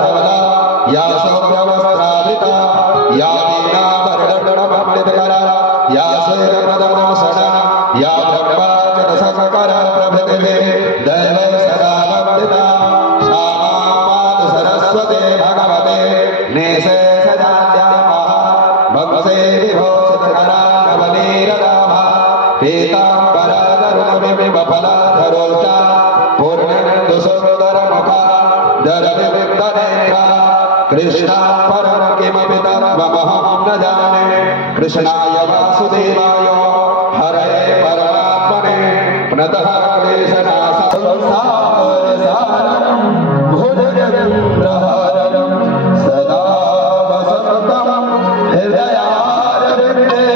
धवला या शौर्यवस्त्राभिता या वीणाभरणममृतकरा या श्वेतपद्मासना या ब्रह्माचलशङ्कर प्रभृतिभिः दैवैः सदा वन्दिता सा मां सरस्वती भगवते निःशेषजाड्यामः वंशे विभूषितकराङ्गवनीरदाभा पीताम्बरधरुणविमफलाधरोष्टा पूर्णेन्दुसुन्दरमुखा दरविविन्दनेत्रा कृष्णात् परं किमपि तत्त्वमहं न जाने कृष्णाय वासुदेवाय हरये परमात्मने प्रणतः क्लेशनाशसंसारसारं भुजगेन्द्रहारं सदा वसन्तं हृदयारविन्दे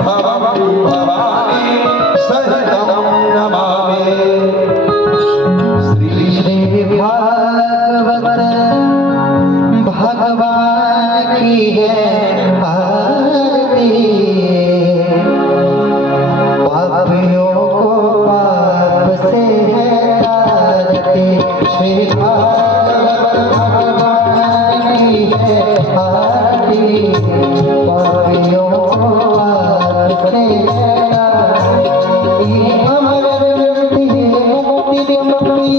भवं भवानी सहितं नमामि। श्री भागवत भगवान की है आरती, पापियों को पाप से है तारती। श्री भागवत भगवान की है आरती, पापियों को पाप से है तारती। अमर मुक्ति मुक्ति मुक्ति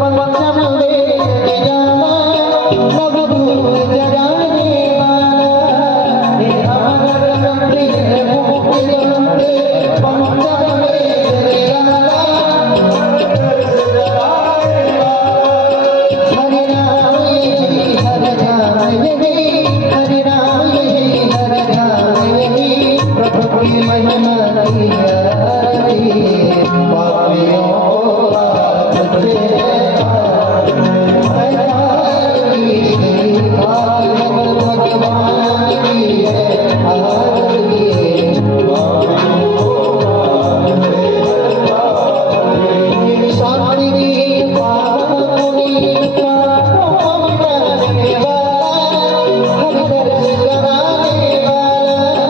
पंचम वेद जाना नवदूत जगाने वाला। अमर मुक्ति मुक्ति मुक्ति पंचम वेद जाना हरे राम यही हरे राम यही हरे राम यही हरे राम यही प्रभु की महिमा की आरती। पापियों को पाप से भगवान की है आरती। शांति की पावन मुनि पापों मिटाने वाला, हरि दर्श कराने वाला।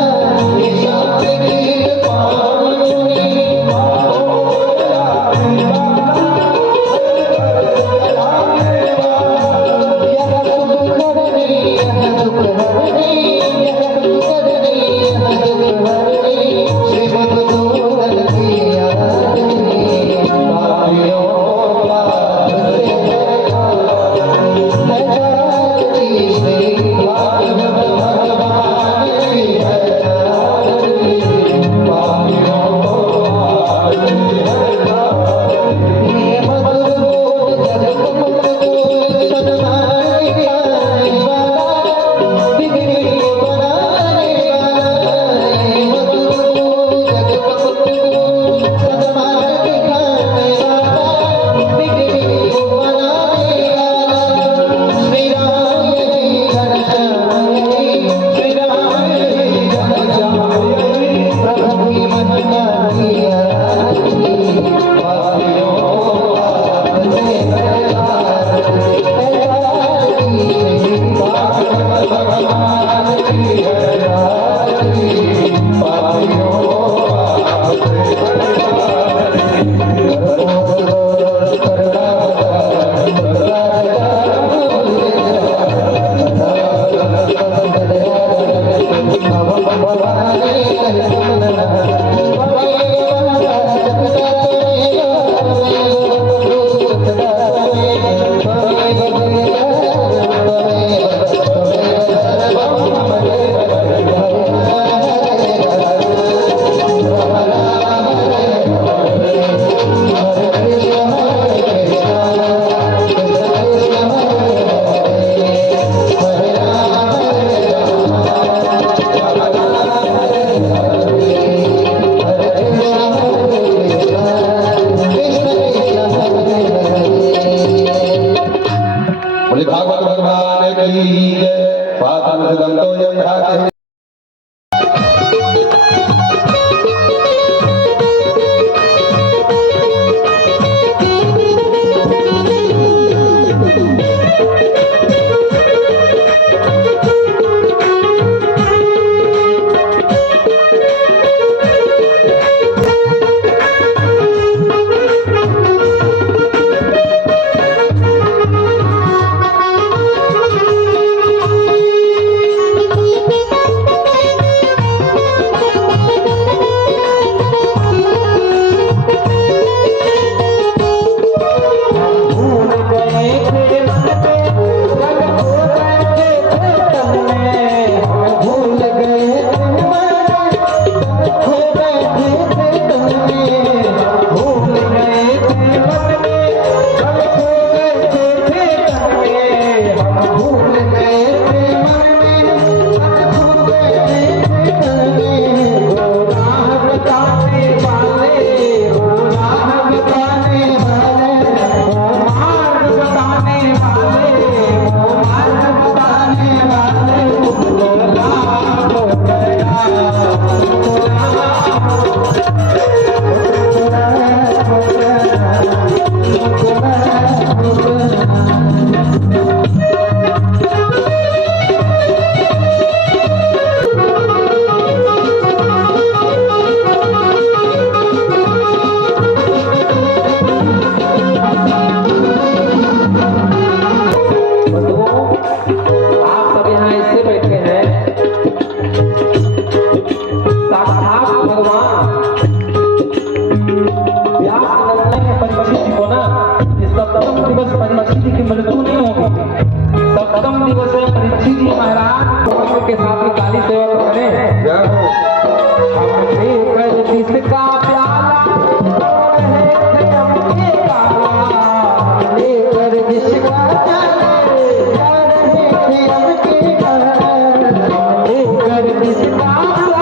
शांति की पावन मुनि पापों मिटाने वाला, यह सुख हरणी यह दुख हरणी यह दुख हरणी यह दुख हरणी श्री मधुसूदन की आरती। पापियों पाप से है तारती। श्री भागवत भगवान की है आरती। पापियों पाप से है तारती। मधुर बोल जगत मुक्त बोल सन्मान दिखाने वाला, बिगड़ी को बनाने वाला। मधुर बोल जगत मुक्त बोल सन्मान दिखाने वाला, बिगड़ी को बनाने वाला। श्री राम यही घनश्याम यही श्री राम यही घनश्याम यही प्रभु की महिमा की आरती। पापियों पाप से है तारती। भागवत भगवान की है आरती। पापियों पाप से है तारती। बोले भागवत भगवान की जय। पादं सुगंधो यं ध्याते सप्तम दिवस है परीक्षित जी महाराज के साथ में काली सेवा तो करें। जय हो। हमने कर जिसका प्याला है हमने काला, हमने कर जिसका प्याला हमने कर जिसका प्याला है हमने काला, हमने कर जिसका प्याला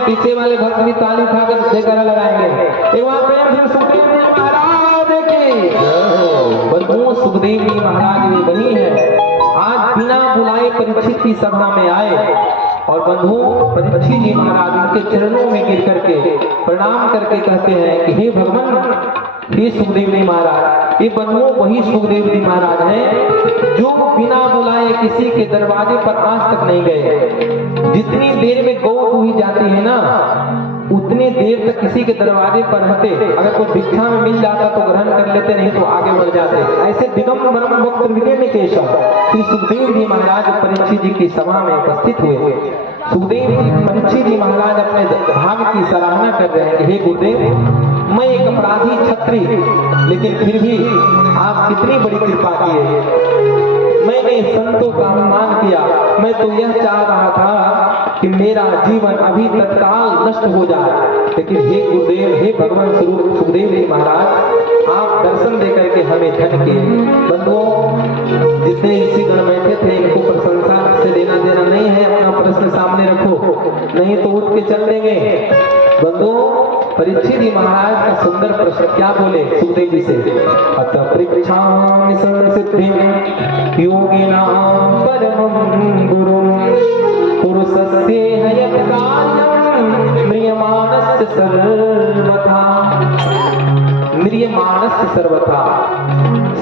पीछे वाले भक्त भी ताली उठाकर जयकारा लगाएंगे। एक बार प्रेम से सुखदेव जी महाराज की। बंधुओं सुखदेव जी महाराज ने बनी है आज बिना बुलाए परीक्षित की सभा में आए और बंधुओं परीक्षित जी महाराज उनके चरणों में गिर करके प्रणाम करके कहते हैं कि हे भगवान, हे सुखदेव जी महाराज। ये बंधुओं वही सुखदेव जी महाराज हैं जो बिना बुलाए किसी के दरवाजे पर आज तक नहीं गए। जितनी देर में गौ दूही जाती है ना, उतनी देर तक किसी के दरवाजे पर रहते। अगर कोई भिक्षा में मिल जाता तो ग्रहण कर लेते, नहीं तो आगे बढ़ जाते। ऐसे दिगंबरम भक्त विजय केशव श्री सुखदेव जी महाराज परीक्षित जी की सभा में उपस्थित हुए। सुखदेव परीक्षित जी महाराज अपने भाग्य की सराहना कर रहे हैं कि हे गुरुदेव, मैं एक अपराधी क्षत्रिय, लेकिन फिर भी आप कितनी बड़ी कृपा किए। मैंने संतों का अपमान किया। मैं तो यह चाह रहा था कि मेरा जीवन अभी तत्काल नष्ट हो जाए, लेकिन हे गुरुदेव, हे भगवान स्वरूप सुखदेव जी महाराज, आप दर्शन देकर के हमें धन के। बंधुओं जितने ऋषिगण बैठे थे इनको प्रशंसा से देना देना नहीं है। अपना प्रश्न सामने रखो, नहीं तो उठ के चल देंगे। बंधुओं परीक्षित जी महाराज का सुंदर प्रश्न क्या बोले सुखदेव जी से, अतः परीक्षामि संसिद्धिं योगिनां परमं गुरुं पुरुषस्य हयत् कार्यं म्रियमाणस्य सर्वथा। म्रियमाणस्य सर्वथा,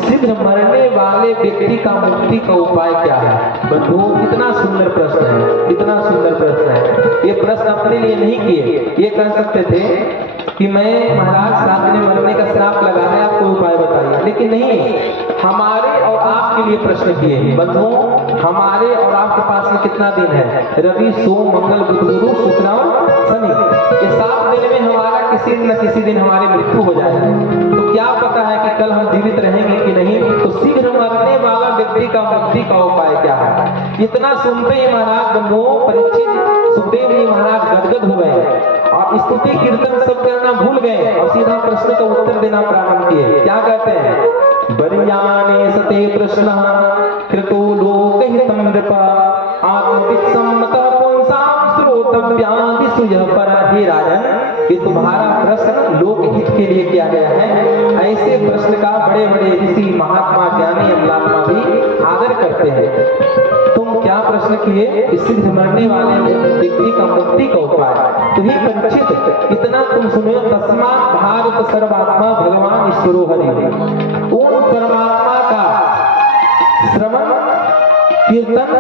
शीघ्र मरने वाले व्यक्ति का मुक्ति का उपाय क्या है। बंधुओं कितना सुंदर प्रश्न है, इतना सुंदर प्रश्न है। ये प्रश्न अपने लिए नहीं किए, ये कह सकते थे कि मैं महाराज साथ में मरने का श्राप लगा है, आप कोई उपाय बताइए, लेकिन नहीं, हमारे और आपके लिए प्रश्न किए। बंधुओं हमारे और आपके पास में कितना दिन है, रवि सोम मंगल बुध गुरु शुक्र और शनि। ये 7 दिन में हमारा किसी न किसी दिन हमारी मृत्यु हो जाएगी। तो क्या पता है कि कल हम जीवित रहेंगे कि नहीं। तो शीघ्र मरने वाला व्यक्ति का मुक्ति का उपाय क्या है। इतना सुनते ही महाराज बंधुओं परीक्षित सुखदेव जी महाराज गदगद हो गए और स्तुति कीर्तन सब करना भूल गए और सीधा प्रश्न का उत्तर देना प्रारंभ किए। क्या कहते हैं, बरियाने सते प्रश्न कृतो लोकहितं नृप आत्मवित् सम्मतः पुंसां श्रोतव्यादिषु यः परः। हे राजन, कि तुम्हारा प्रश्न लोकहित के लिए किया गया है। ऐसे प्रश्न का बड़े बड़े ऋषि महात्मा ज्ञानी अमलात्मा भी आदर करते हैं। तुम क्या प्रश्न किए? इस सिद्ध मरने वाले व्यक्ति का मुक्ति का उपाय। तो ही परीक्षित, इतना तुम सुनो, तस्मात् भारत सर्वात्मा भगवान ईश्वरो हरि। उन परमात्मा का श्रवण कीर्तन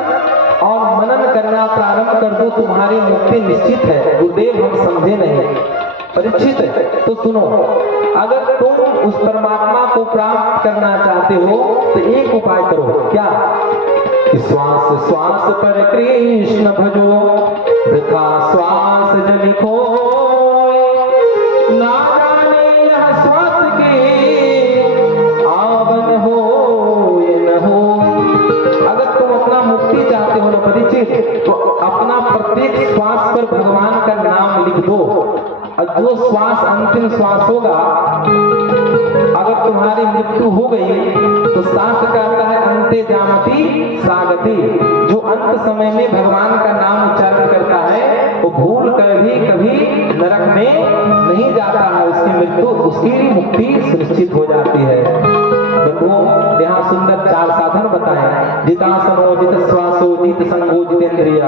और मनन करना प्रारंभ कर दो, तुम्हारी मुक्ति निश्चित है। गुरुदेव हम समझे नहीं। परीक्षित, तो सुनो, अगर तुम उस परमात्मा को प्राप्त करना चाहते हो तो एक उपाय करो। क्या? श्वास श्वास पर कृष्ण भजो, वृथा श्वास जन खोए, ना जाने यह श्वास के आवन हो ये न हो। अगर तुम अपना मुक्ति चाहते हो ना परिचित, तो अपना प्रत्येक श्वास पर भगवान का नाम लिख दो। और जो श्वास अंतिम श्वास होगा, अगर तुम्हारी मृत्यु हो गई तो शास्त्र कहता है अंते जामति सागति। जो अंत समय में भगवान का नाम उच्चारण करता है वो भूल कर भी कभी नरक में नहीं जाता है। उसकी मृत्यु, उसकी मुक्ति सुनिश्चित हो जाती है। बंधुओं, यहाँ सुंदर 4 साधन बताए। जितासनो, जित श्वासो, जित संगो, जितेंद्रिय।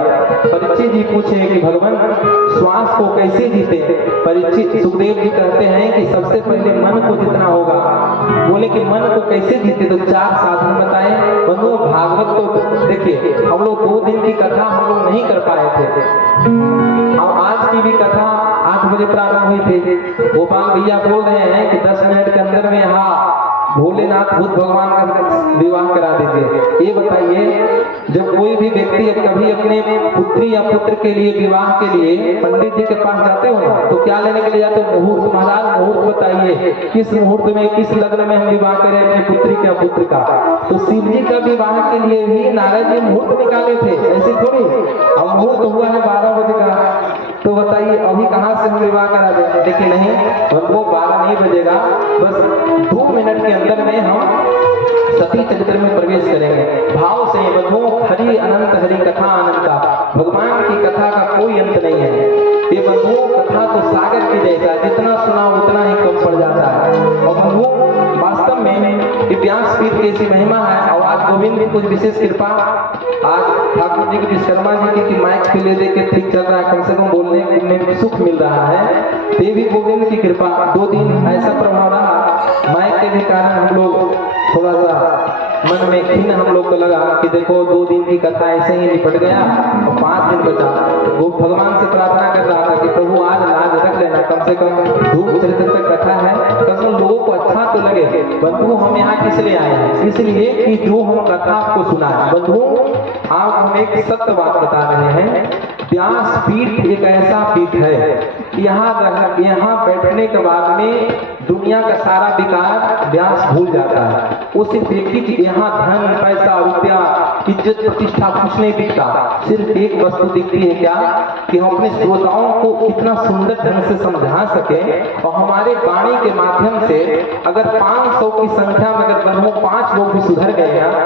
परीक्षित जी पूछे कि भगवान श्वास को कैसे जीते? परीक्षित, सुखदेव जी कहते हैं कि सबसे पहले मन को जितना होगा। बोले कि मन को कैसे जीते? तो 4 साधन बताए। बंधुओं, भागवत तो देखिए, हम लोग 2 दिन की कथा हम लोग नहीं कर पाए थे। अब आज की भी कथा 8 बजे प्रारंभ हुई थी। गोपाल भैया बोल रहे हैं कि 10 मिनट के अंदर में यहाँ भोलेनाथ बुद्ध भगवान का विवाह करा दीजिए। ये बताइए, जब कोई भी व्यक्ति कभी अपने पुत्री या पुत्र के लिए विवाह के लिए पंडित जी के पास जाते हो ना, तो क्या लेने के लिए जाते हो? मुहूर्त। महाराज मुहूर्त बताइए, किस मुहूर्त में, किस लग्न में हम विवाह करें अपने पुत्री का पुत्र का। तो शिव जी का विवाह के लिए भी नारद जी मुहूर्त निकाले थे, ऐसे थोड़ी। अब मुहूर्त हुआ है 12 बजे का, तो बताइए अभी कहाँ से हम विवाह करा देंगे? देखिए नहीं, वो 12 नहीं बजेगा, बस 2 मिनट के अंदर में हम सती चरित्र में प्रवेश करेंगे। भाव से बंधुओं, हरि अनंत, हरि कथा अनंता। भगवान की कथा का कोई अंत नहीं है। ये बंधुओं, कथा तो सागर की जैसा, जितना सुना उतना ही कम पड़ जाता है। और बंधुओं, वास्तव में व्यासपीठ की ऐसी महिमा है। और आज गोविंद की कुछ विशेष कृपा, आज ठाकुर जी की विश्वकर्मा जी की माइक पे ले दे के ठीक चल रहा है, कम से कम बोलने में सुख मिल रहा है। देवी गोविंद की कृपा। 2 दिन ऐसा प्रभाव रहा, माइक के भी कारण हम लोग थोड़ा सा मन में खिन्न हम लोग को लगा कि देखो 2 दिन की कथा ऐसे ही निपट गया और 5 दिन बचा। वो भगवान से प्रार्थना कर रहा था कि प्रभु आज लाज रख लेना, कम से कम धूप चरित्र तक कथा है, कम लोगों को अच्छा तो लगे। बंधुओं, हम यहाँ किस लिए आए हैं? इसलिए कि जो हम कथा आपको सुना है। बंधुओं, आप हम एक सत्य बात बता रहे हैं। व्यासपीठ एक ऐसा पीठ है, यहाँ बैठने के बाद में दुनिया का सारा विकार व्यास भूल जाता है। वो सिर्फ देखिए कि यहाँ धन, पैसा, रुपया, इज्जत, प्रतिष्ठा कुछ नहीं दिखता। सिर्फ एक वस्तु दिखती है, क्या? कि हम अपने श्रोताओं को कितना सुंदर ढंग से समझा सके। और हमारे वाणी के माध्यम से अगर 500 की संख्या में अगर बंधुओं 5 लोग भी सुधर गए ना,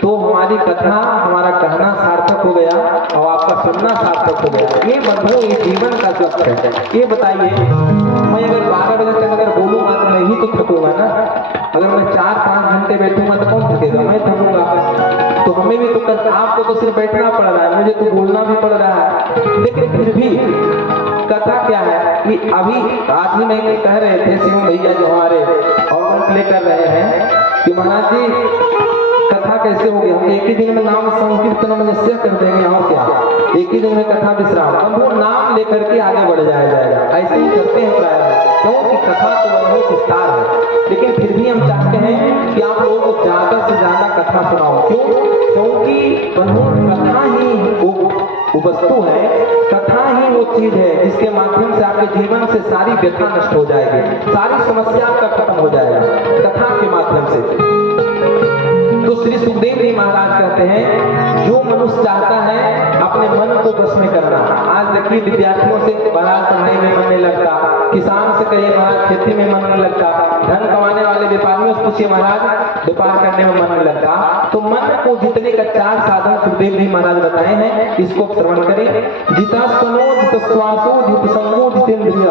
तो हमारी कथा, हमारा कहना सार्थक हो गया और आपका सुनना सार्थक हो गया। ये बंधुओं, ये जीवन का लक्ष्य है। ये बताइए, मैं अगर 12 बजे तक अगर बोलूंगा तो मैं ही तो थकूंगा ना। अगर मैं 4-5 घंटे बैठूंगा तो कौन थकेगा? मैं थकूंगा। तो हमें भी तो आपको तो सिर्फ बैठना पड़ रहा है, मुझे तो बोलना भी पड़ रहा है। लेकिन फिर भी कथा क्या है कि अभी आज ही में कह रहे थे शिव भैया जो हमारे और प्ले कर रहे हैं कि महाराज जी कथा कैसे होगी? हम एक ही दिन में नाम संकीर्तन मनुष्य कर देंगे और क्या, एक ही दिन में कथा विश्राम। हम वो नाम लेकर के आगे बढ़ जाएगा। ऐसे ही करते हैं प्राय, क्योंकि कथा तो बहुत विस्तार है। लेकिन फिर भी हम चाहते हैं कि आप लोगों को ज्यादा से ज्यादा कथा सुनाओ। क्यों? क्योंकि कथा ही वो वस्तु है, कथा ही वो चीज है जिसके माध्यम से आपके जीवन से सारी व्यथा नष्ट हो जाएगी, सारी समस्या आपका खत्म हो जाएगा कथा के माध्यम से। तो श्री सुखदेव जी महाराज कहते हैं, जो मनुष्य चाहता है अपने मन को बस में करना, आज देखिए विद्यार्थियों से महाराज पढ़ाई में मन नहीं लगता, किसान से कहिए महाराज खेती में मन नहीं लगता, धन कमाने वाले व्यापारियों से पूछिए महाराज व्यापार करने में मन नहीं लगता। तो मन को जीतने का 4 साधन सुखदेव जी महाराज बताए हैं, इसको श्रवण करें। जिता सनो जित श्वासो जित संगो जितेंद्रिय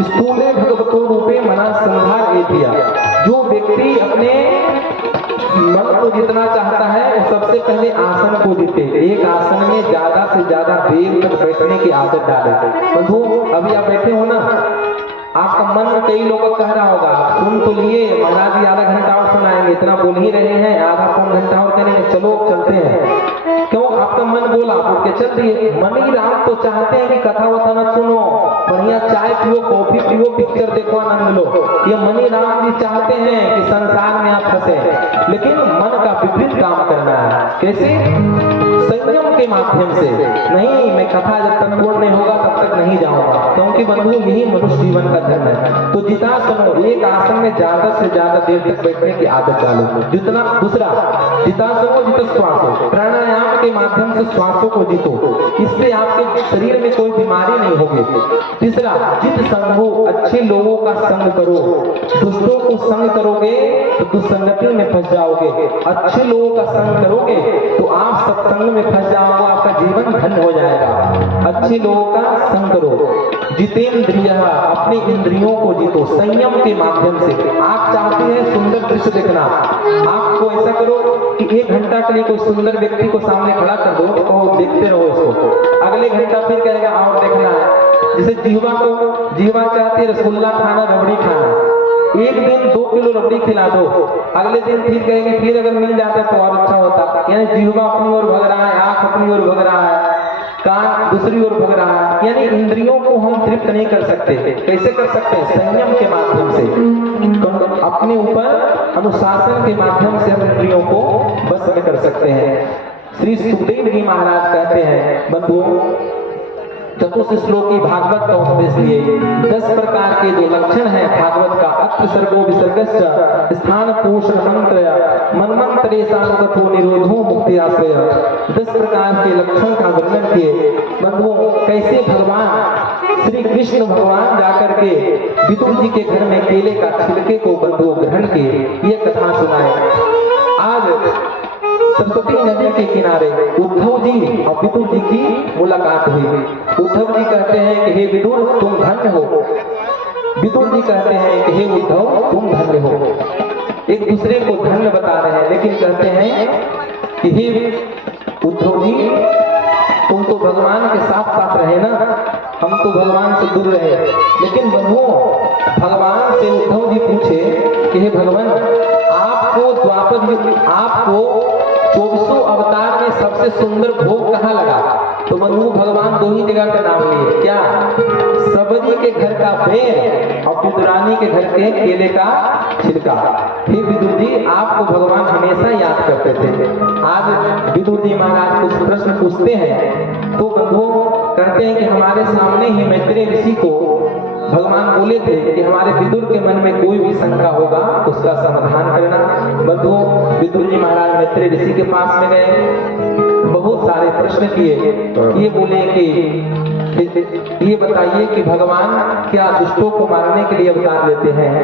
स्थूले भगवतो रूपे मना संहार एतिया। जो व्यक्ति अपने मन को जितना चाहता है वो सबसे पहले आसन को जीते, एक आसन में ज्यादा से ज्यादा देर तक बैठने की आदत डाले। बंधु अभी आप बैठे हो ना, आपका मन कई लोग कह रहा होगा सुन तो लिए महाराज जी आधा घंटा और सुनाएंगे, इतना बोल ही रहे हैं, आधा पौन घंटा और करेंगे, चलो चलते हैं। क्यों? आपका मन बोला आप उठ के चल दिए। मन ही राम तो चाहते हैं कि कथा वथा मत सुनो, बढ़िया चाय पियो, कॉफी पियो, पिक्चर देखो, आनंद लो। ये मनी राम जी चाहते हैं कि संसार में आप फंसे, लेकिन मन का विपरीत काम करना है। कैसे? संयम के माध्यम से। नहीं, मैं कथा जब तक पूर्ण नहीं होगा तब तक नहीं जाऊंगा, क्योंकि बंधु यही मनुष्य जीवन का धर्म है। तो जितना सुनो, एक आसन में ज्यादा से ज्यादा देर तक बैठने की आदत डालो। जितना दूसरा जितना सुनो जित श्वासो, प्राणायाम के माध्यम से श्वासों को जीतो, इससे आपके शरीर में कोई बीमारी नहीं होगी। तीसरा जित संगो, अच्छे लोगों का संग करो, दुष्टों को संग करोगे तो दुष्संगति में फंस जाओगे, अच्छे लोगों का संग करोगे तो आप सत्संग में फंस जाओगे, आपका जीवन धन्य हो जाएगा। अच्छे लोगों का संग करो। जितेंद्रिय, अपने इंद्रियों को जीतो संयम के माध्यम से। आप चाहते हैं सुंदर दृश्य देखना, आपको ऐसा करो कि 1 घंटा के लिए कोई सुंदर व्यक्ति को सामने खड़ा कर दो और देखते रहो इसको, अगले घंटा फिर कहेगा और देखना है। जैसे जीवा चाहती है रसगुल्ला खाना, रबड़ी खाना, एक दिन 2 किलो रबड़ी खिला दो, अगले दिन फिर कहेंगे फिर अगर मिल जाता तो और अच्छा होता। यानी जीवा अपनी ओर भग रहा है, आंख अपनी ओर भग रहा है, कान दूसरी ओर भग रहा है। यानी इंद्रियों को हम तृप्त नहीं कर सकते। कैसे कर सकते हैं? संयम के माध्यम से, अपने ऊपर अनुशासन के माध्यम से हम इंद्रियों को बस में कर सकते हैं। श्री सुखदेव जी महाराज कहते हैं बंधुओं, चतुश्लोकी भागवत का उपदेश दिए 10 प्रकार के जो लक्षण हैं भागवत का, अत्र सर्गो विसर्गश्च स्थान पोषण मंत्र मनमंत्रे सानुगतो निरोधो मुक्ति आश्रय। 10 प्रकार के लक्षण का वर्णन किए। बंधुओं, कैसे भगवान श्री कृष्ण भगवान जाकर के विदुर जी के घर में केले का छिलके को बंधुओं ग्रहण किए, ये कथा सुनाए। आज सरस्वती नदी के किनारे उद्धव जी और विदुर जी की मुलाकात हुई। उद्धव जी कहते हैं कि हे विदुर तुम धन्य हो, विदुर जी कहते हैं कि हे उद्धव तुम धन्य हो। एक दूसरे को धन्य बता रहे हैं, लेकिन कहते हैं कि हे उद्धव जी तुम तो भगवान के साथ साथ रहे ना, हम तो भगवान से दूर रहे। लेकिन बंधुओं, भगवान से उद्धव जी पूछे कि हे भगवान आपको द्वापर युग, आपको 24 अवतार में सबसे सुंदर भोग कहाँ लगा? तो बंधु भगवान 2 ही जगह का नाम लिए। क्या? सबरी के घर का बेर और विदुरानी के घर के केले का छिलका। फिर विदुर जी आपको भगवान हमेशा याद करते थे। आज विदुर जी महाराज कुछ प्रश्न पूछते हैं तो बंधुओं कहते हैं कि हमारे सामने ही मैत्रेय ऋषि को भगवान बोले थे कि हमारे विदुर के मन में कोई भी शंका होगा तो उसका समाधान करना। बंधुओं, विदुर जी महाराज मैत्रेय ऋषि के पास में गए, बहुत सारे प्रश्न किए। ये बोले कि ये बताइए कि भगवान क्या दुष्टों को मारने के लिए अवतार लेते हैं?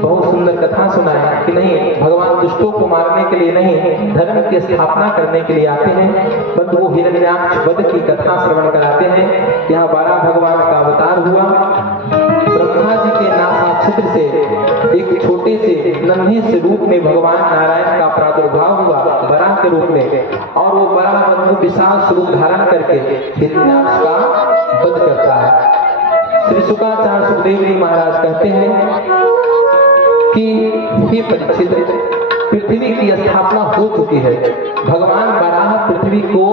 बहुत सुंदर कथा सुनाया कि नहीं, भगवान दुष्टों को मारने के लिए नहीं, धर्म की स्थापना करने के लिए आते हैं। बंधु वो हिरण्याक्ष वध की कथा श्रवण कराते हैं। यहाँ 12 भगवान का अवतार हुआ। ब्रह्मा जी के नासाक्षित्र से एक छोटे से नन्हे से रूप में भगवान नारायण का प्रादुर्भाव हुआ वराह के रूप में, और वो वराह बंधु विशाल स्वरूप धारण करके हिरण्याक्ष का वध करता है। श्री शुक्राचार्य सुखदेव जी महाराज कहते हैं कि हे परीक्षित, पृथ्वी की स्थापना हो चुकी है। भगवान वराह पृथ्वी को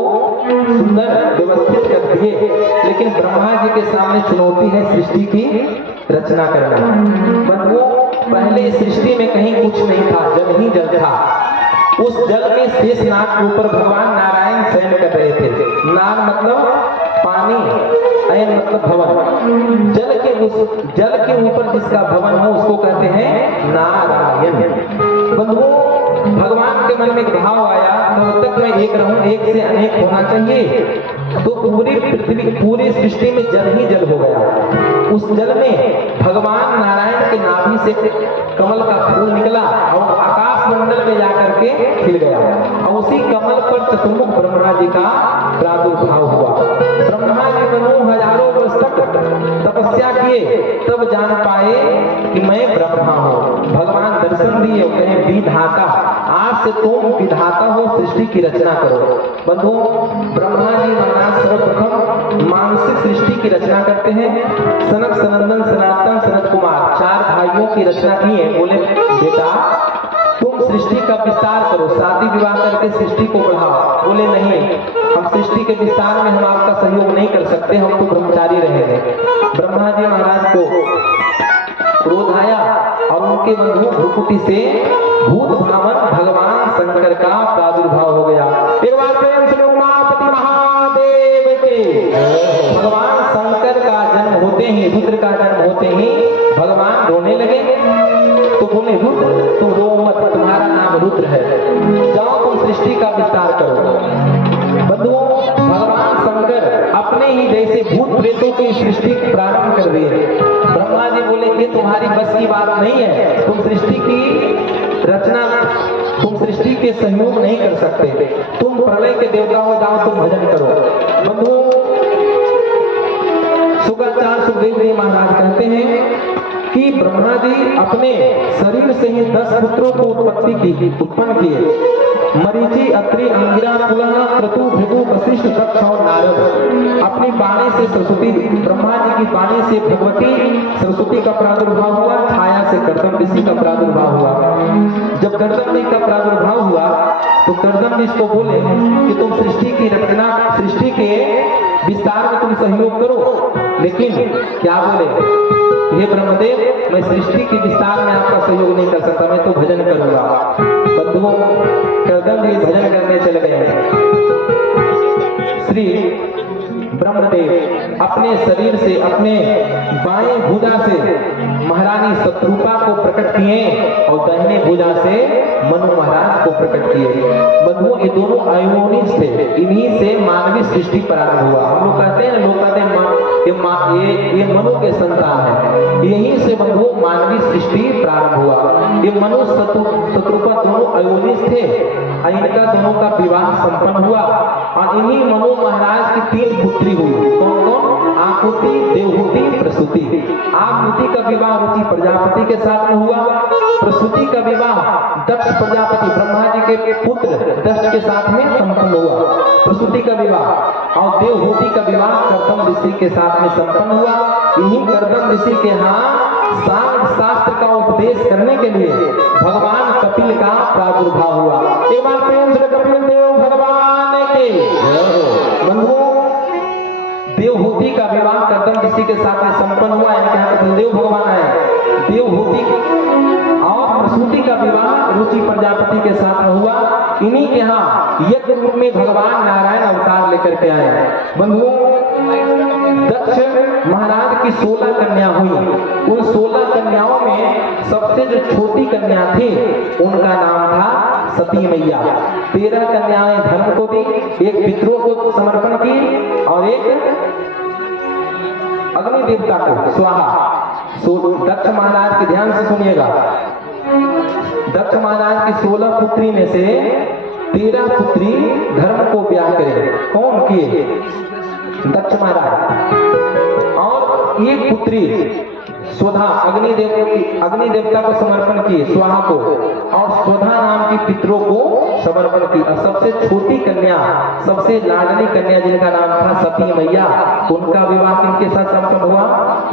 सुंदर व्यवस्थित कर दिए, लेकिन ब्रह्मा जी के सामने चुनौती है सृष्टि की रचना करना। बंधुओं, पहले सृष्टि में कहीं कुछ नहीं था, जल ही जल था। उस जल में शेषनाग के ऊपर भगवान नारायण शयन कर रहे थे। नाग मतलब पानी, अयन मतलब भवन। जल के ऊपर जिसका भवन हो उसको कहते हैं नारायण। बंधुओं, भगवान के मन में एक भाव आया, तब तक मैं एक रहूं, एक से अनेक होना चाहिए। तो पूरी पृथ्वी, पूरी सृष्टि में जल ही जल हो गया। उस जल में भगवान नारायण के नाभि से कमल का फूल निकला और आकाश मंडल में जाकर के खिल गया, और उसी कमल पर चतुर्मुख ब्रह्मा जी का प्रादुर्भाव हुआ। ब्रह्मा जी बनो हजारों वर्ष तक तपस्या किए, तब जान पाए कि मैं ब्रह्मा हूँ। भगवान दर्शन दिए, कहे विधाता, आज से तुम विधाता हो, सृष्टि की रचना करो। बंधु, ब्रह्मा जी महाराज सर्वप्रथम मानसिक सृष्टि की रचना करते हैं। सनक, सनंदन, सनातन, सनत कुमार 4 भाइयों की रचना की है। बोले बेटा तुम सृष्टि का विस्तार करो, शादी विवाह करके सृष्टि को बढ़ाओ। बोले नहीं, हम सृष्टि के विस्तार में हम आपका सहयोग नहीं कर सकते, हम तो ब्रह्मचारी रहेंगे। ब्रह्मा जी महाराज को क्रोध आया और उनके बंधु भ्रुकुटी से भूत भावन भगवान शंकर का प्रादुर्भाव हो गया। एक बार प्रेम से उमापति महादेव के। भगवान शंकर का जन्म होते ही, रुद्र का जन्म होते ही भगवान रोने लगे। तो बोले रुद्र तुम रो मत, तुम्हारा नाम रुद्र है, जाओ तुम सृष्टि का विस्तार करो। बंधुओं, भगवान शंकर अपने ही जैसे भूत प्रेतों की सृष्टि प्रारंभ कर दिए। ब्रह्मा जी बोले ये तुम्हारी बस की बात नहीं है, तुम सृष्टि की रचना, तुम सृष्टि के सहयोग नहीं कर सकते, तुम प्रलय के देवता हो, जाओ तुम भजन करो। बंधुओं, शुक्राचार्य सुखदेव जी महाराज कहते हैं कि ब्रह्मा जी अपने शरीर से ही 10 पुत्रों को उत्पन्न किए। मरीचि, अत्रि, अंगिरा, पुलह, क्रतु, भृगु, वशिष्ठ, दक्ष और नारद। अपनी वाणी से सरस्वती, ब्रह्मा जी की वाणी से भगवती सरस्वती का प्रादुर्भाव हुआ। छाया से कर्दम ऋषि का प्रादुर्भाव हुआ। जब कर्दम ऋषि का प्रादुर्भाव हुआ तो कर्दम ऋषि को बोले कि तुम सृष्टि की रचना, सृष्टि के विस्तार में तुम सहयोग करो। लेकिन क्या बोले, हे ब्रह्मदेव, मैं सृष्टि के विस्तार में आपका सहयोग नहीं कर सकता, मैं तो भजन करूंगा। बंधुओं, कर्दम जी भजन करने चले गए। श्री ब्रह्मदेव अपने शरीर से, अपने बाएं भुजा से महारानी शत्रुपा को प्रकट किए और दाहिने भुजा से मनु महाराज को प्रकट किए। बंधुओं, ये दोनों अयोनिज थे, इन्हीं से मानवीय सृष्टि प्रारंभ हुआ। हम लोग कहते हैं, लोग कहते हैं ये मनु के संतान है, यहीं से बंधुओं मानवीय सृष्टि प्रारंभ हुआ। ये मनु शत्रुपा दोनों अयोनिज थे, इनका दोनों का विवाह संपन्न हुआ और इन्हीं मनु महाराज की 3 पुत्री हुई। कौन कौन? आकुति, देवहूति, प्रसूति। आकुति का विवाह रुचि प्रजापति के साथ में हुआ। प्रसूति का विवाह दक्ष प्रजापति ब्रह्मा जी के पुत्र दक्ष के साथ में संपन्न हुआ, प्रसूति का विवाह। और देवहूति का विवाह कर्दम ऋषि के साथ में संपन्न हुआ। इन्हीं कर्दम ऋषि के यहाँ शास्त्र का उपदेश करने के लिए भगवान कपिल का प्रादुर्भाव हुआ। एक बार प्रेम से कपिल देव भगवान के। बंधुओं, देवहूति का विवाह कर्दम ऋषि के साथ में संपन्न हुआ, इनके यहाँ कपिल देव भगवान है। देवहूति और प्रसूति का विवाह रुचि प्रजापति के साथ में हुआ। इन्हीं के यहाँ यज्ञ रूप में भगवान नारायण अवतार लेकर के आए। बंधुओं, दक्ष महाराज की 16 कन्या हुई। उन 16 कन्याओं में सबसे जो छोटी कन्या थी उनका नाम था सती मैया। 13 कन्याएं धर्म को दी, एक पितरों को समर्पण की और एक अग्नि देवता को स्वाहा। दक्ष महाराज के ध्यान से सुनिएगा, दक्ष महाराज की 16 पुत्री में से 13 पुत्री धर्म को ब्याह करे। कौन किए? दक्ष महाराज। और एक पुत्री स्वधा अग्नि देवता को समर्पण किए, स्वाहा को, और स्वधा नाम की पितरों को समर्पण की। और सबसे छोटी कन्या, सबसे लाडली कन्या जिनका नाम था सती मैया, उनका विवाह किनके साथ संपन्न हुआ?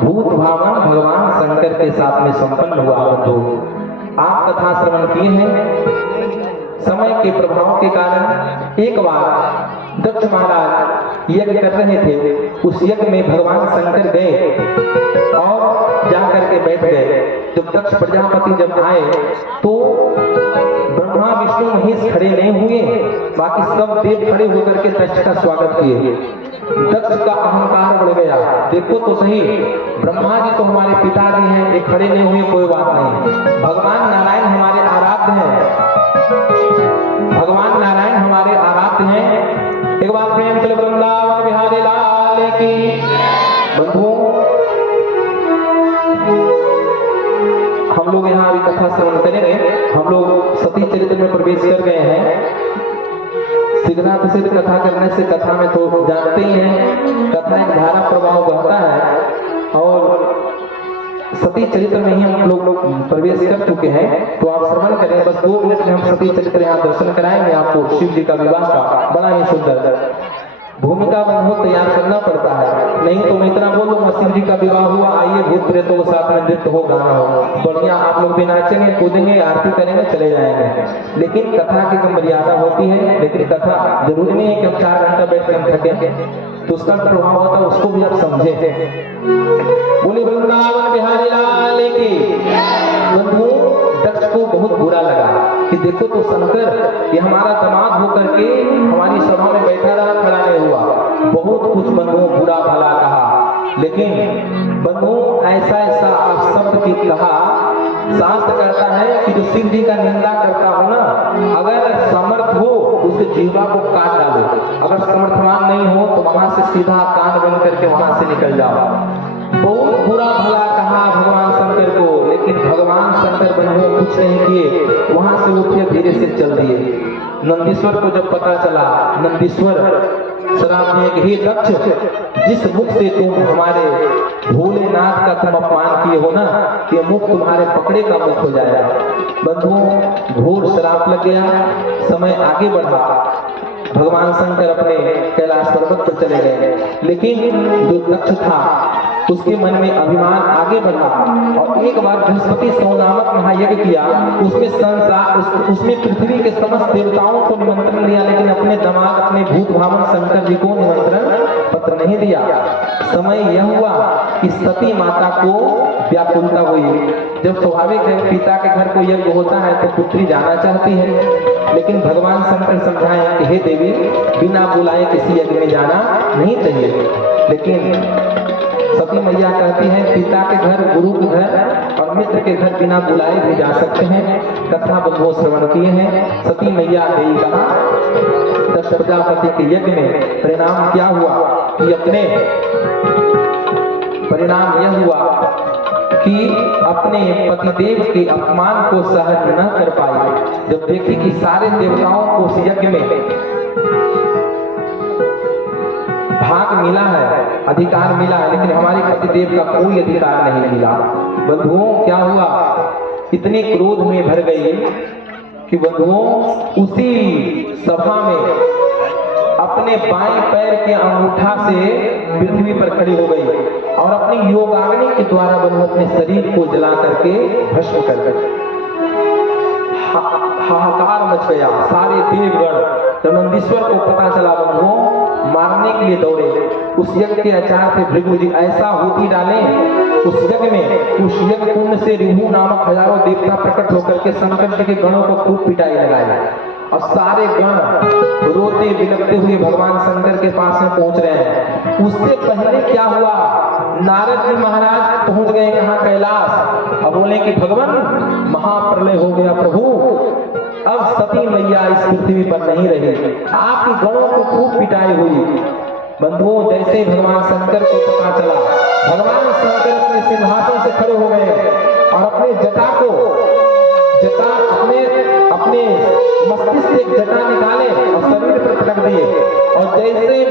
भूत भावन भगवान शंकर के साथ में संपन्न हुआ। बंधु, आप कथा श्रवण किए हैं। समय के प्रभाव के कारण एक बार दक्ष महाराज यज्ञ कर रहे थे, उस यज्ञ में भगवान शंकर गए और जाकर के बैठ गए। जब दक्ष प्रजापति जब आए तो ब्रह्मा विष्णु महेश खड़े नहीं हुए, बाकी सब देव खड़े होकर के दक्ष का स्वागत किए। दक्ष का अहंकार बढ़ गया, देखो तो सही, ब्रह्मा जी तो हमारे पिताजी हैं, ये खड़े नहीं हुए, कोई बात नहीं, भगवान नारायण हमारे आराध्य हैं, हमारे आराध्य हैं। एक बार प्रेम से वृंदावन बिहारी लाल की। बंधुओं, हम लोग यहाँ अभी कथा श्रवण करेंगे। हम लोग सती चरित्र में प्रवेश कर गए हैं। सिद्धांत सिद्ध कथा करने से कथा में तो जानते ही हैं, कथा एक धारा प्रभाव बहता है और सती चरित्र में ही हम लोग प्रवेश कर चुके हैं। तो आप श्रवण करें, बस 2 मिनट में हम सती चरित्र यहाँ दर्शन कराएंगे आपको। शिव जी का विवाह का बड़ा ही सुंदर भूमिका बंधु तैयार करना पड़ता है, नहीं तो मैं इतना बोल दूंगा शिव जी का विवाह हुआ, आइए भूत प्रेतों के साथ में नृत्य हो, गाना हो, बढ़िया आप लोग भी नाचेंगे, कूदेंगे, आरती करेंगे, चले जाएंगे। लेकिन कथा की मर्यादा होती है। लेकिन कथा जरूरी नहीं है कि हम 4 घंटा बैठ कर हम थके, तो उसका प्रभाव होता है, उसको भी आप समझे। बोले वृंदावन बिहारी लाल की। बंधु, दक्ष को बहुत बुरा लगा कि देखो तो शंकर ये हमारा दामाद होकर के हमारी सभा में बैठा रहा, खड़ा नहीं हुआ। बहुत कुछ बंधुओं बुरा भला कहा, लेकिन बंधुओं ऐसा आप शब्द की कहा। शास्त्र कहता है कि जो शिव जी का निंदा करता हो ना, अगर समर्थ हो उसे जीवा को काट डालो, अगर समर्थवान नहीं हो तो वहां से सीधा कान बंद करके वहां से निकल जाओ। बहुत बुरा भला कहा भगवान शंकर को, लेकिन भगवान शंकर बंधुओं कुछ नहीं किए, वहां से उठे धीरे से चल दिए। नंदीश्वर को जब पता चला, नंदीश्वर श्राप दिए कि हे दक्ष, जिस मुख से तुम हमारे भोलेनाथ का तुम अपमान किए हो ना, ये मुख तुम्हारे पकड़े का मुख हो जाएगा। बंधुओं, घोर श्राप लग गया। समय आगे बढ़ा, भगवान शंकर अपने कैलाश पर्वत पर चले गए। लेकिन जो दक्ष था उसके मन में अभिमान आगे बढ़ा और एक बार बृहस्पति नामक महायज्ञ किया। उसमें संसार उसमें पृथ्वी के समस्त देवताओं को निमंत्रण दिया, लेकिन अपने दामाद अपने भूत भावन शंकर जी को निमंत्रण पत्र नहीं दिया। समय यह हुआ कि सती माता को व्याकुलता हुई। जब स्वाभाविक है पिता के घर को यज्ञ होता है तो पुत्री जाना चाहती है, लेकिन भगवान शंकर समझाए कि हे देवी, बिना बुलाए किसी यज्ञ में जाना नहीं चाहिए। लेकिन सती मैया कहती है पिता के घर, गुरु के घर और मित्र के घर बिना बुलाए भी जा सकते हैं। कथा बंधुओं श्रवण किए हैं। सती मैया गई कहा, दक्ष प्रजापति के यज्ञ में परिणाम क्या हुआ कि परिणाम यह हुआ कि अपने पतिदेव के अपमान को सहन न कर पाई। जब देखी कि सारे देवताओं को उस यज्ञ में भाग मिला है, अधिकार मिला है, लेकिन हमारे पतिदेव का कोई अधिकार नहीं मिला। बंधुओं, क्या हुआ, इतने क्रोध में भर गई कि बंधुओं उसी सभा में अपने बाएं पैर के अंगूठा से पृथ्वी पर खड़ी हो गई और अपनी योगाग्नि के द्वारा बंधु अपने शरीर को जला करके भस्म कर गई। हाहाकार मच गया। सारे देवगण जब नंदीश्वर को पता चला, बंधुओं मारने के लिए दौड़े। उस यज्ञ के आचार्य थे भृगु जी, ऐसा होती डाले उस यज्ञ में, उस यज्ञ कुंड से रिहु नामक हजारों देवता प्रकट होकर के शंकर जी के गणों को खूब पिटाई लगाए और सारे गण रोते बिलखते हुए भगवान शंकर के पास में पहुंच रहे हैं। उससे पहले क्या हुआ, नारद जी महाराज पहुंच गए कहाँ, कैलाश। अब बोले कि भगवान महाप्रलय हो गया प्रभु, अब सती मैया इस पृथ्वी पर नहीं रही, आपकी गणों को खूब पिटाई हुई। बंधुओं, जैसे ही भगवान शंकर को पता चला, भगवान शंकर अपने सिंहासन से खड़े हो गए और अपने जटा अपने मस्तिष्क से जटा निकाले और शरीर पर रख दिए और जैसे